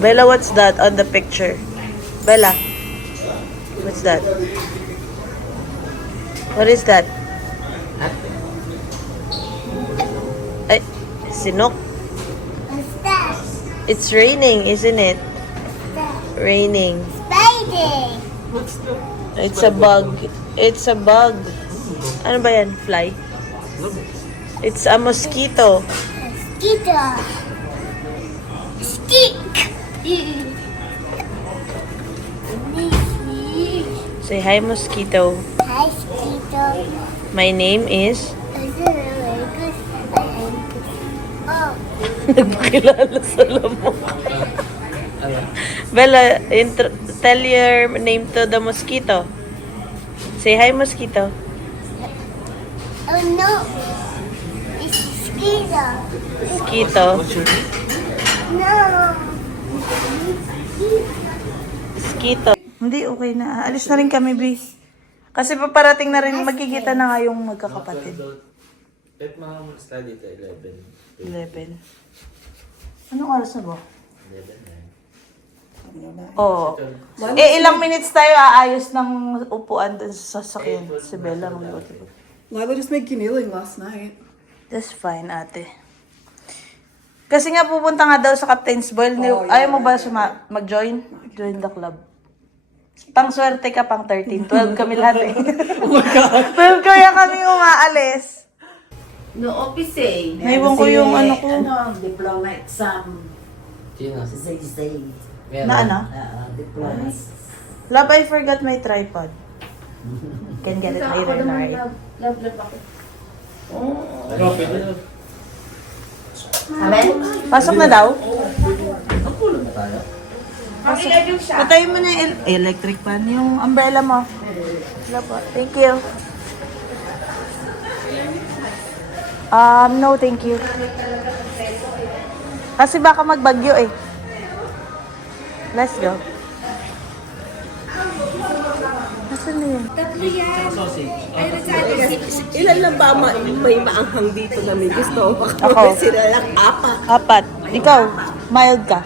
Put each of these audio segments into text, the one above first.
Bella, what's that on the picture? Bella, what's that? What is that? Ay, sinok. What's that? It's raining, isn't it? What's that? Raining. Spider. It's a bug. It's a bug. Ano ba yan? Fly? It's a mosquito. Mosquito. Stick. Say hi, mosquito. Hi, mosquito. My name is... Oh, Nagpakilala sa lamok. Bella, tell your name to the mosquito. Say hi, mosquito. oh no. It's mosquito. Mosquito. No. Mosquito. Hindi, okay na. Alis na rin kami, B. Kasi paparating na rin, magkikita na nga yung magkakapatid. Bet mga muna dito, 11. 11. Anong oras na ba? 11 na. Oo. Ilang minutes tayo aayos ng upuan dun sa sasakyan. Si Bella. Lila just made kneeling last night. That's fine, ate. Kasi nga pupunta nga daw sa Captain's Ball. Ayaw mo ba mag-join? Join the club. Pang swerte ka, pang 13. 12 kami lahat eh. Oh my God. 12 kaya kami umaalis. No office eh. Naiwan ko yung ano ko. Diploma exam. Sino? Zay. Na ano? Diploma. Love, I forgot my tripod. Can get it later na, right? Love ako. Ano, pwede na. Sabi? Pasok na daw? Ang kulang na tayo. Patayin mo na yung electric fan. Yung umbrella mo. Wala po. Thank you. No, thank you. Kasi baka magbagyo eh. Let's go. Nasaan na yun? Ilan lang ba may maanghang dito na may gusto? Baka Ako. sila lang apat. 4. Ikaw, mild ka.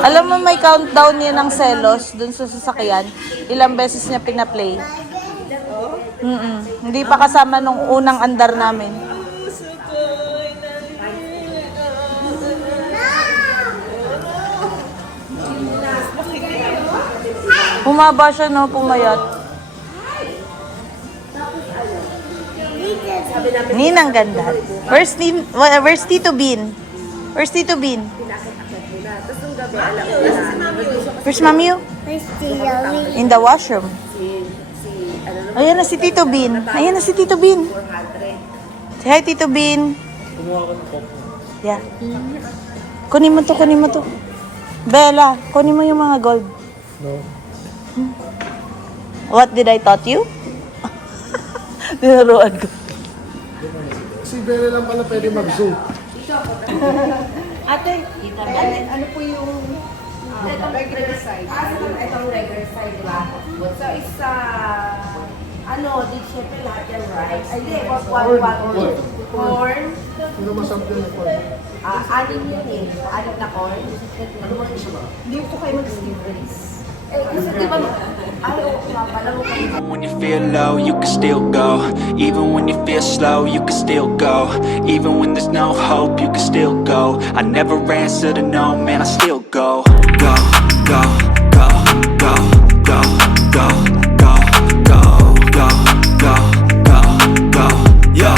Alam mo may countdown niya ng selos dun sa sasakyan. Ilang beses niya pina-play. Hindi pa kasama nung unang andar namin. Humaba siya, no? Pumayat. Ninang ganda. Where's Tito Bean? Where's Tito Bean? Where's Mami? Where's the In the washroom. Ayan na si Tito Bean. Ayan na si Tito Bean. Say hi, Tito Bean. Kumuha ko ng pop. Yeah. Kunin mo to, kunin mo to. Bella, kunin mo yung mga gold. No. What did I taught you? Dinaruan ko. Si Bella lang pala pwede mag-zoom. Ate, ano po yung regular side? Itong regular side, di ba? So, isa, di syempre lahat yan rice. Ay, di, corn. Ano masample na po? Anim yun eh. Anim na corn. Hindi ko kayo mag-skip rice. Kasi di ba, pala Even when you feel low, you can still go. Even when you feel slow, you can still go. Even when there's no hope, you can still go. I never answer to no, man, I still go. Go, go, go, go, go, go, go, go, go, go, go, go, yo,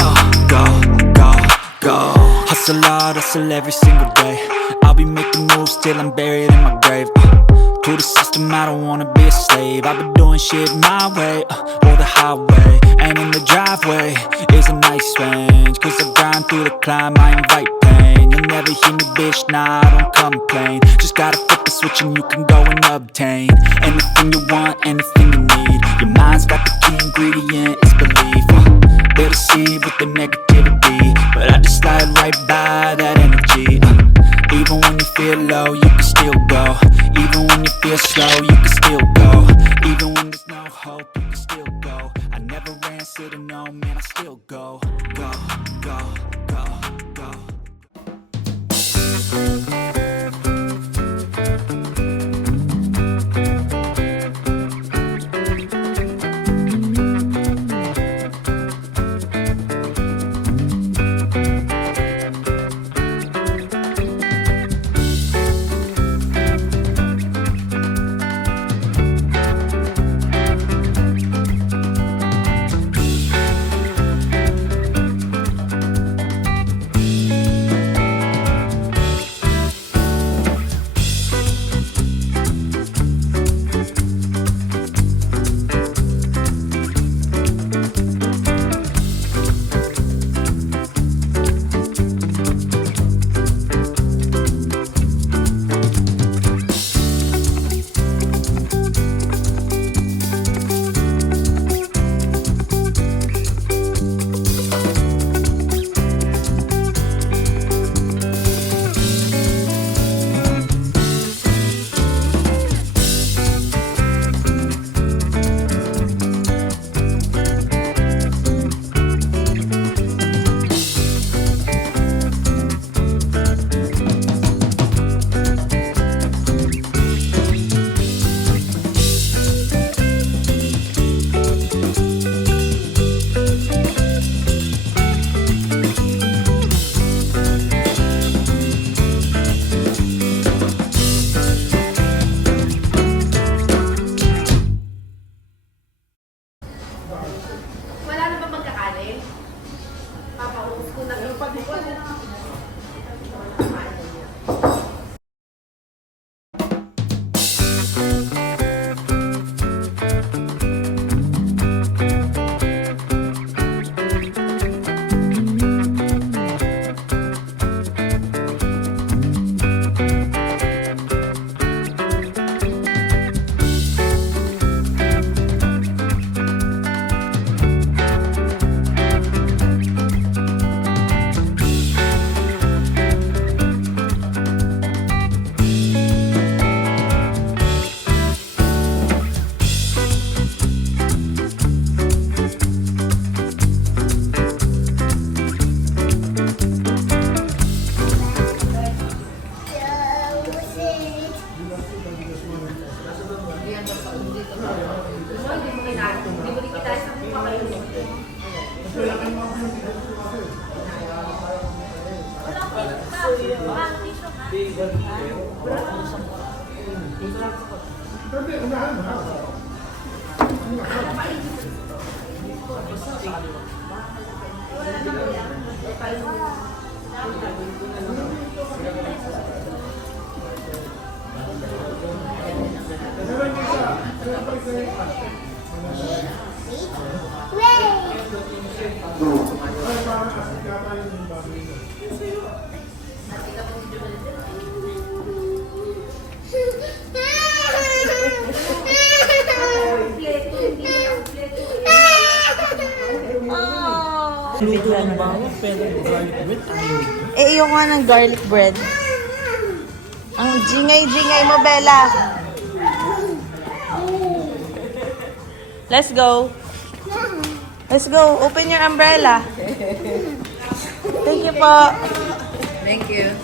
go, go, go. Hustle hard, hustle every single day. I'll be making moves till I'm buried in my grave. To the system, I don't wanna be a slave. I've been doing shit my way, or the highway. And in the driveway is a nice range. Cause I grind through the climb, I invite pain. You'll never hear me, bitch, nah, I don't complain. Just gotta flip the switch and you can go and obtain anything you want, anything you need. Your mind's got the key ingredient, it's belief. They deceive with the negativity, but I just slide right by that energy. Even when you feel low, you can still go. Even when you feel slow, you can still go. Even when there's no hope, you can still go. I never answer to no, man, I still go, go, go, go, go. Wala na ba magkakanin? Papaubos ko na yung pagkakot. Luto ng bawang, pero garlic bread, ayaw. Eh, iyo nga ng garlic bread. Ang jingay-jingay mo, Bella. Let's go. Let's go. Open your umbrella. Thank you po. Thank you.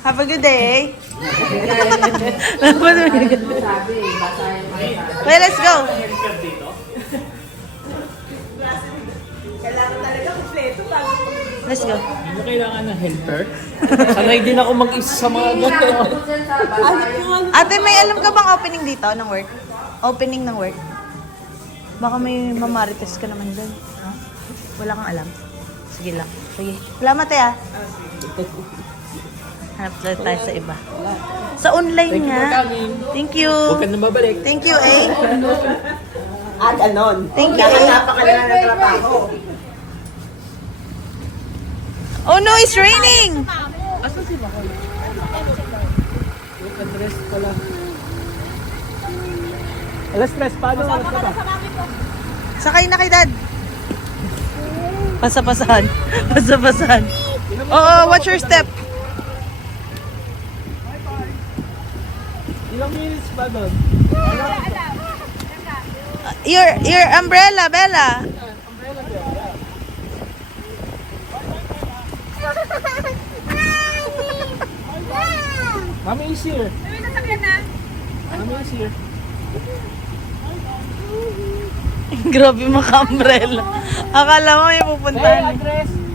Have a good day. Well, let's go. Let's go. Hindi mo kailangan ng helper? Sanay din ako mag-isa sa mga ganito. Ate, may alam ka bang opening dito ng work? Opening ng work? Baka may mamarites ka naman dun. Wala kang alam? Sige lang. Sige. Salamat ah. Hanap tayo sa iba. Sa online Thank you nga. for coming. Thank you. Huwag ka na mabalik. Thank you, eh. Ah, ganon. Thank you, eh. Napakalaga ng trabaho. Oh no, it's raining! Asan si Mahal? Yung address pala. Alas stress pa. Ano oras na ba? Sakay na kay Dad. Pasapasahan. Pasapasahan. Oo, watch your step. Ilang minutes pa doon? Your umbrella, Bella. Mami is here. Mami is here. Grabe maka-umbrella. Akala mo may pupuntahan. Address.